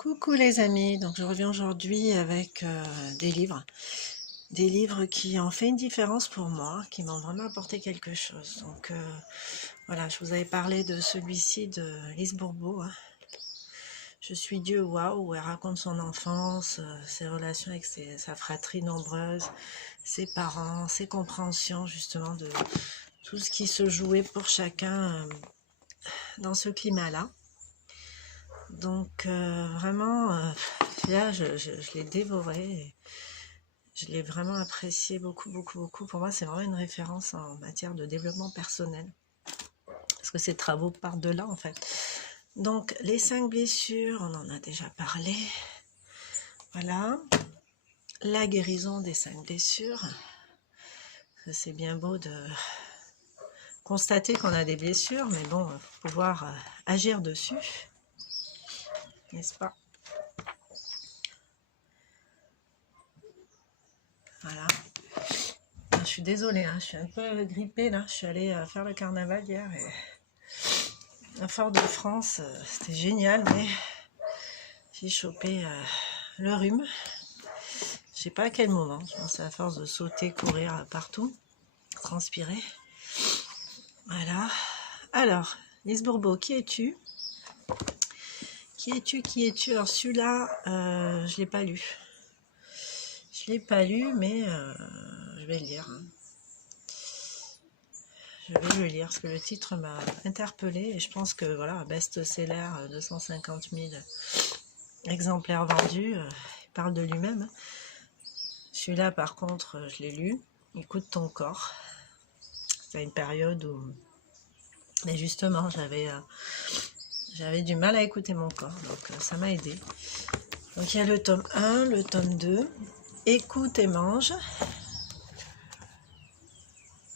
Coucou les amis, donc je reviens aujourd'hui avec des livres qui ont fait une différence pour moi, qui m'ont vraiment apporté quelque chose. Donc voilà, je vous avais parlé de celui-ci de Lise Bourbeau, hein. Je suis Dieu, waouh, où elle raconte son enfance, ses relations avec sa fratrie nombreuse, ses parents, ses compréhensions justement de tout ce qui se jouait pour chacun dans ce climat-là. Donc vraiment, là je l'ai dévoré, je l'ai vraiment apprécié beaucoup, beaucoup, beaucoup. Pour moi, c'est vraiment une référence en matière de développement personnel, parce que ses travaux partent de là en fait. Donc les 5 blessures, on en a déjà parlé. Voilà, la guérison des 5 blessures. C'est bien beau de constater qu'on a des blessures, mais bon, il faut pouvoir agir dessus, n'est-ce pas? Voilà. Je suis désolée, hein, je suis un peu grippée là. Je suis allée faire le carnaval hier et à Fort-de-France, c'était génial, mais j'ai chopé le rhume. Je sais pas à quel moment. Je pense à force de sauter, courir partout, transpirer. Voilà. Alors, Lise Bourbeau, qui es-tu? Qui es-tu? Qui es-tu? Alors celui-là, je l'ai pas lu. Je l'ai pas lu, mais je vais le lire. Hein. Je vais le lire parce que le titre m'a interpellée et je pense que voilà, best-seller, 250 000 exemplaires vendus, il parle de lui-même. Celui-là, par contre, je l'ai lu. Écoute ton corps. C'était une période où, mais justement, j'avais du mal à écouter mon corps, donc ça m'a aidé. Donc il y a le tome 1, le tome 2. Écoute et mange.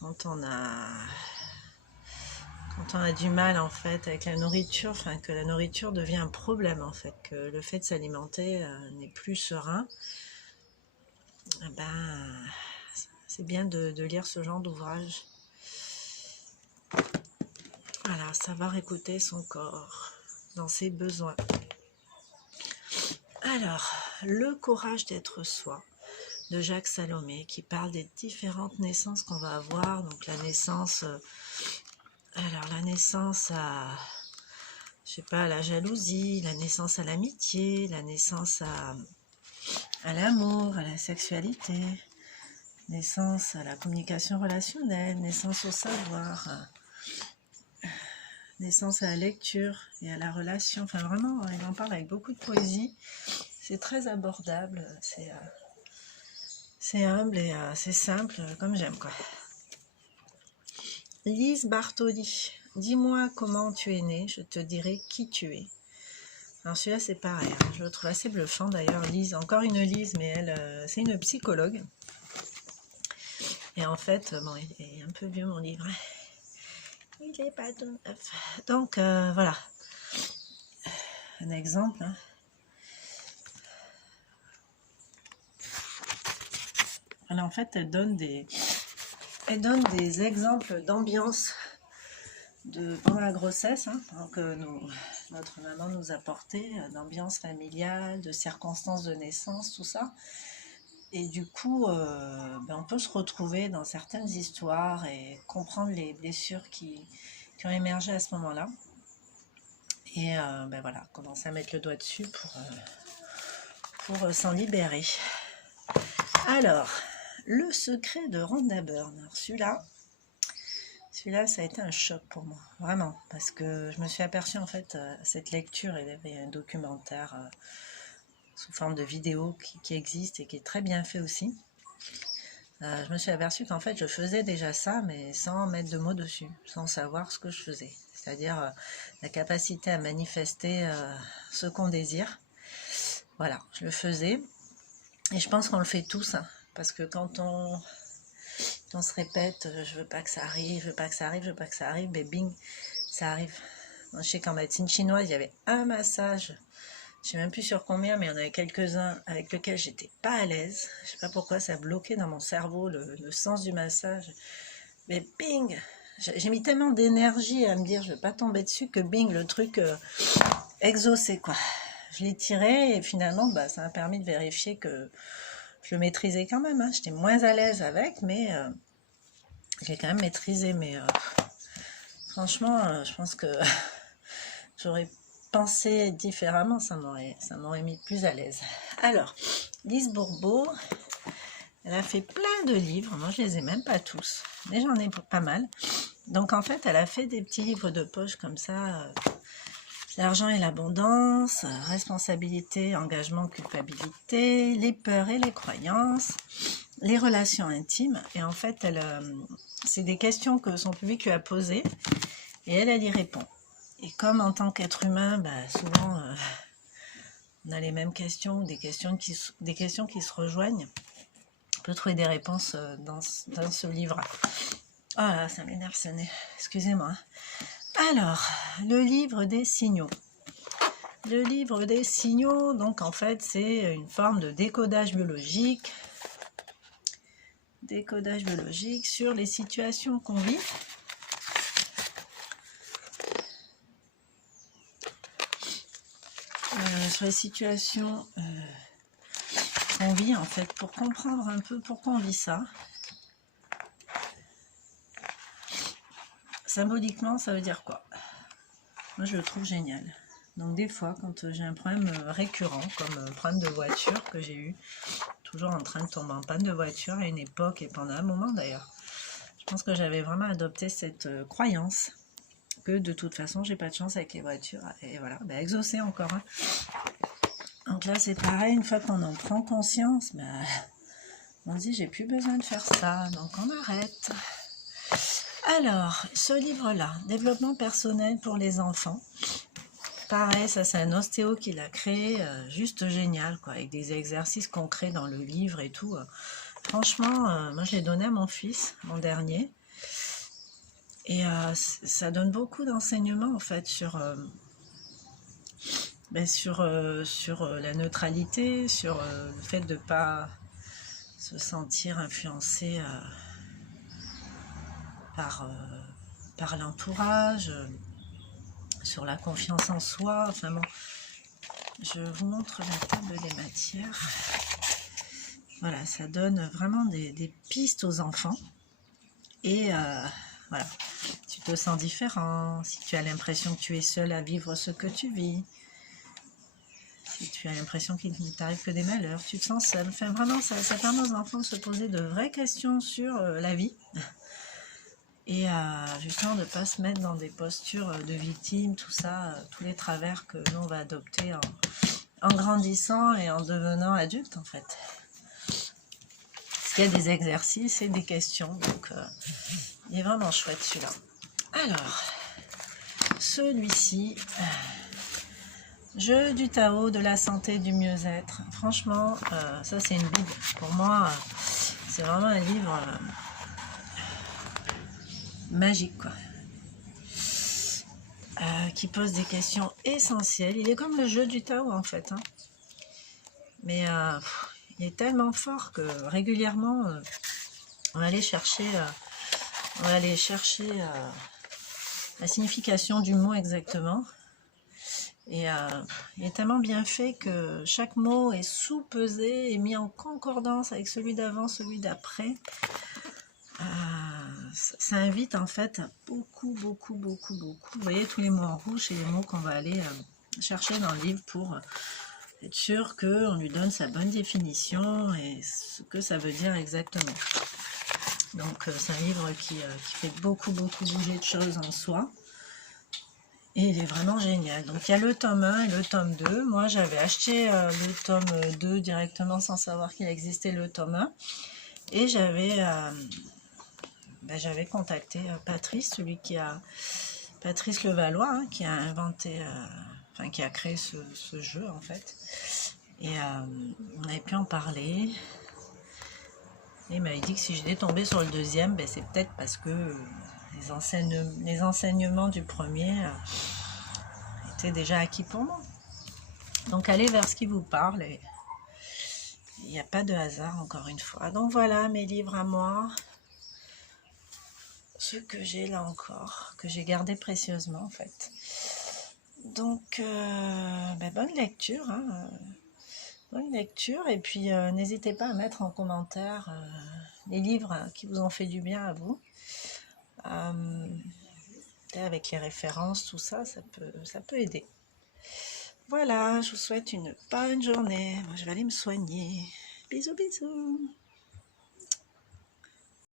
Quand on a du mal en fait avec la nourriture, enfin que la nourriture devient un problème en fait, que le fait de s'alimenter n'est plus serein, eh ben, c'est bien de lire ce genre d'ouvrage. Voilà, savoir écouter son corps dans ses besoins. Alors, le courage d'être soi, de Jacques Salomé, qui parle des différentes naissances qu'on va avoir. Donc la naissance, la naissance à, je sais pas, à la jalousie, la naissance à l'amitié, la naissance à l'amour, à la sexualité, naissance à la communication relationnelle, naissance au savoir, naissance à la lecture et à la relation. Enfin vraiment, il en parle avec beaucoup de poésie. C'est très abordable, c'est humble et c'est simple, comme j'aime quoi. Lise Bartoli, dis-moi comment tu es née, je te dirai qui tu es. Alors celui-là c'est pareil, hein. Je le trouve assez bluffant d'ailleurs. Lise, encore une Lise, mais elle, c'est une psychologue. Et en fait, bon, il est un peu vieux mon livre. Il n'est pas tout neuf. Donc voilà, un exemple. Hein. Alors en fait, elle donne des exemples d'ambiance pendant la grossesse, hein, que notre maman nous apportait, d'ambiance familiale, de circonstances de naissance, tout ça. Et du coup, on peut se retrouver dans certaines histoires et comprendre les blessures qui ont émergé à ce moment-là. Et voilà, commencer à mettre le doigt dessus pour s'en libérer. Alors, le secret de Rhonda Byrne. Celui-là, ça a été un choc pour moi, vraiment, parce que je me suis aperçue en fait à cette lecture, il y avait un documentaire sous forme de vidéo qui existe et qui est très bien fait aussi. Je me suis aperçue qu'en fait je faisais déjà ça, mais sans mettre de mots dessus, sans savoir ce que je faisais. C'est-à-dire la capacité à manifester ce qu'on désire. Voilà, je le faisais. Et je pense qu'on le fait tous, hein, parce que quand on se répète je veux pas que ça arrive, je veux pas que ça arrive, je veux pas que ça arrive, mais bing, ça arrive. Moi, je sais qu'en médecine chinoise, il y avait un massage, je sais même plus sur combien, mais il y en avait quelques-uns avec lesquels j'étais pas à l'aise. Je sais pas pourquoi, ça bloquait dans mon cerveau le sens du massage. Mais bing, j'ai mis tellement d'énergie à me dire je veux pas tomber dessus que bing, le truc exaucé quoi. je l'ai tiré et finalement, ça m'a permis de vérifier que je le maîtrisais quand même. Hein. J'étais moins à l'aise avec, mais j'ai quand même maîtrisé. Mais franchement, je pense que j'aurais pensé différemment, ça m'aurait mis plus à l'aise. Alors, Lise Bourbeau, elle a fait plein de livres. Moi, je les ai même pas tous, mais j'en ai pas mal. Donc, en fait, elle a fait des petits livres de poche comme ça. L'argent et l'abondance, responsabilité, engagement, culpabilité, les peurs et les croyances, les relations intimes. Et en fait, c'est des questions que son public lui a posées et elle y répond. Et comme en tant qu'être humain, souvent on a les mêmes questions, des questions qui se rejoignent, on peut trouver des réponses dans ce livre. Ah là, ça m'énerve ce nez, excusez-moi. Alors, le livre des signaux. Le livre des signaux, donc en fait, c'est une forme de décodage biologique. Décodage biologique sur les situations qu'on vit. Sur les situations qu'on vit, en fait, pour comprendre un peu pourquoi on vit ça. Symboliquement, ça veut dire quoi? Moi, je le trouve génial. Donc, des fois, quand j'ai un problème récurrent, comme un problème de voiture que j'ai eu, toujours en train de tomber en panne de voiture à une époque et pendant un moment d'ailleurs, je pense que j'avais vraiment adopté cette croyance que de toute façon, j'ai pas de chance avec les voitures. Et voilà, exaucé encore. Hein. Donc là, c'est pareil, une fois qu'on en prend conscience, on se dit, j'ai plus besoin de faire ça, donc on arrête. Alors, ce livre-là, Développement personnel pour les enfants. Pareil, ça c'est un ostéo qui l'a créé, juste génial, quoi, avec des exercices concrets dans le livre et tout. Franchement, moi je l'ai donné à mon fils, mon dernier. Et ça donne beaucoup d'enseignements en fait sur la neutralité, sur le fait de ne pas se sentir influencé par l'entourage, sur la confiance en soi. Enfin bon, je vous montre la table des matières. Voilà, ça donne vraiment des pistes aux enfants. Et voilà, tu te sens différent, si tu as l'impression que tu es seul à vivre ce que tu vis, si tu as l'impression qu'il ne t'arrive que des malheurs, tu te sens seul. Enfin vraiment, ça permet aux enfants de se poser de vraies questions sur la vie. Et justement de ne pas se mettre dans des postures de victime, tout ça, tous les travers que nous on va adopter en grandissant et en devenant adulte en fait. Parce qu'il y a des exercices et des questions, donc il est vraiment chouette celui-là. Alors, celui-ci, Jeu du Tao, de la santé, du mieux-être. Franchement, ça c'est une bible. Pour moi, c'est vraiment un livre magique, quoi. Qui pose des questions essentielles. Il est comme le jeu du Tao, en fait. Hein. Mais il est tellement fort que régulièrement, on va aller chercher la signification du mot exactement. Et il est tellement bien fait que chaque mot est sous-pesé et mis en concordance avec celui d'avant, celui d'après. Ça invite en fait à beaucoup. Vous voyez tous les mots en rouge, c'est les mots qu'on va aller chercher dans le livre pour être sûr qu'on lui donne sa bonne définition et ce que ça veut dire exactement. Donc c'est un livre qui fait beaucoup bouger de choses en soi. Et il est vraiment génial. Donc il y a le tome 1 et le tome 2. Moi j'avais acheté le tome 2 directement sans savoir qu'il existait le tome 1. Et j'avais contacté Patrice, Patrice Levallois, hein, qui a inventé, qui a créé ce jeu en fait. Et on avait pu en parler. Et il m'avait dit que si j'étais tombée sur le deuxième, c'est peut-être parce que les enseignements du premier étaient déjà acquis pour moi. Donc allez vers ce qui vous parle et il n'y a pas de hasard encore une fois. Donc voilà mes livres à moi. Ce que j'ai là encore, que j'ai gardé précieusement en fait. Donc, bonne lecture, hein, bonne lecture. Et puis, n'hésitez pas à mettre en commentaire les livres qui vous ont fait du bien à vous. Avec les références, tout ça, ça peut aider. Voilà, je vous souhaite une bonne journée. Moi, je vais aller me soigner. Bisous, bisous.